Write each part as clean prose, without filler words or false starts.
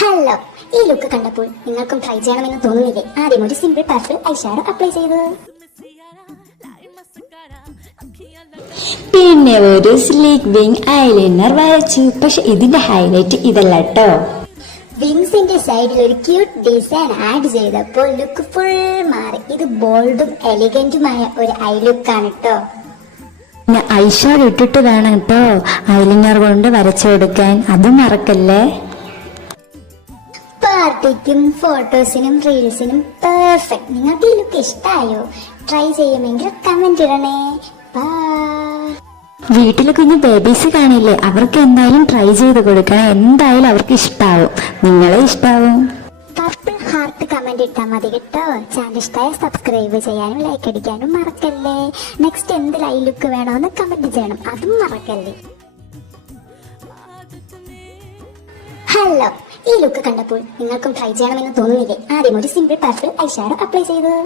Hello, ഈ look കണ്ടപ്പോൾ നിങ്ങൾക്കും ട്രൈ ചെയ്യണമെന്ന് തോന്നുന്നില്ലേ? ആദ്യം ഒരു സിമ്പിൾ പാർഫിൾ ഐഷാഡോ അപ്ലൈ ചെയ്തത്, പിന്നെ ഒരു സ്ലീക്ക് വിങ് ഐലൈനർ വരച്ചു. പക്ഷെ ഇതിന്റെ ഹൈലൈറ്റ് ഇതല്ല കേട്ടോ. വിങ്സിന്റെ സൈഡിൽ ഒരു ക്യൂട്ട് ഡിസൈൻ ആഡ് ചെയ്തപ്പോൾ ലുക്ക് ഫുൾ മാറി. ഇത് ബോൾഡും എലിഗന്റുമായ ഒരു ഐ ലുക്കാണ് കേട്ടോ. പിന്നെ ഐഷാഡോ ഇട്ടിട്ട് വേണം കേട്ടോ ഐലൈനർ കൊണ്ട് വരച്ചു കൊടുക്കാൻ, അതും മറക്കല്ലേ. പാർട്ടിക്കും ഫോട്ടോസിനും റീൽസിനും പെർഫെക്റ്റ്. നിങ്ങൾക്ക് ഈ ലുക്ക് ഇഷ്ടമായോ? ട്രൈ ചെയ്യുമെങ്കിൽ കമന്റ് ഇടണേ. ബൈ. വീട്ടിലെ കുഞ്ഞു ബേബീസ് കാണില്ലേ, അവർക്ക് എന്തായാലും ട്രൈ ചെയ്ത് കൊടുക്കണം. എന്തായാലും അവർക്ക് ഇഷ്ടാവും, നിങ്ങളെ ഇഷ്ടാവും. പർപ്പിൾ ഹാർട്ട് കമന്റ് ഇട്ടാൽ മതി കേട്ടോ. ചാനൽ ഇഷ്ടമായ സബ്സ്ക്രൈബ് ചെയ്യാനും ലൈക്ക് അടിക്കാനും മറക്കല്ലേ. നെക്സ്റ്റ് എന്ത് ലൈ ലുക്ക് വേണമെന്ന് കമന്റ് ചെയ്യണം, അതും മറക്കല്ലേ. ഹലോ, ഈ ലുക്ക് കണ്ടപ്പോൾ നിങ്ങൾക്കും ട്രൈ ചെയ്യണമെന്ന് തോന്നുന്നില്ലേ? ആദ്യം ഒരു സിമ്പിൾ പാർഫിൾ ഐഷാഡോ അപ്ലൈ ചെയ്തത്,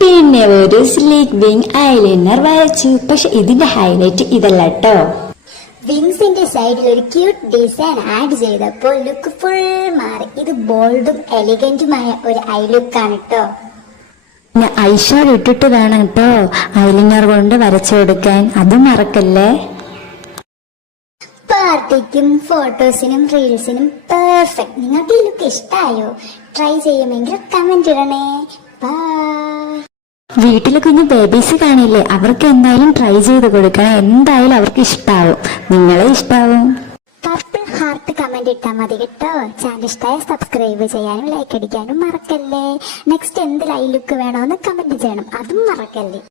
പിന്നെ ഒരു സ്ലീക്ക് വിങ് ഐലൈനർ വരച്ചു. പക്ഷെ ഇതിന്റെ ഹൈലൈറ്റ് ഇതല്ല കേട്ടോ. വിങ്സിന്റെ സൈഡിൽ ഒരു ക്യൂട്ട് ഡിസൈൻ ആഡ് ചെയ്തപ്പോൾ ലുക്ക് ഫുൾ മാറി. ഇത് ബോൾഡും എലിഗന്റുമായ ഒരു ഐ ലുക്കാണ് കേട്ടോ. പിന്നെ ഐഷാഡോ ഇട്ടിട്ട് വേണം കേട്ടോ ഐലൈനർ കൊണ്ട് വരച്ചു കൊടുക്കാൻ, അതും മറക്കല്ലേ. പാർട്ടിക്കും ഫോട്ടോസിനും റീൽസിനും പെർഫെക്റ്റ്. നിങ്ങൾക്ക് ഈ ലുക്ക് ഇഷ്ടമായോ? ട്രൈ ചെയ്യുമെങ്കിൽ കമന്റ് ഇടണേ. ബൈ. വീട്ടിലെ കുഞ്ഞു ബേബീസ് കാണില്ലേ, അവർക്ക് എന്തായാലും ട്രൈ ചെയ്ത് കൊടുക്കണം. എന്തായാലും അവർക്ക് ഇഷ്ടാവും, നിങ്ങളെ ഇഷ്ടാവും. പർപ്പിൾ ഹാർട്ട് കമന്റ് ഇട്ടാൽ മതി കേട്ടോ. ചാനൽ ഇഷ്ടമായ സബ്സ്ക്രൈബ് ചെയ്യാനും ലൈക്ക് അടിക്കാനും മറക്കല്ലേ. നെക്സ്റ്റ് എന്ത് ലൈ ലുക്ക് വേണമെന്ന് കമന്റ് ചെയ്യണം, അതും മറക്കല്ലേ.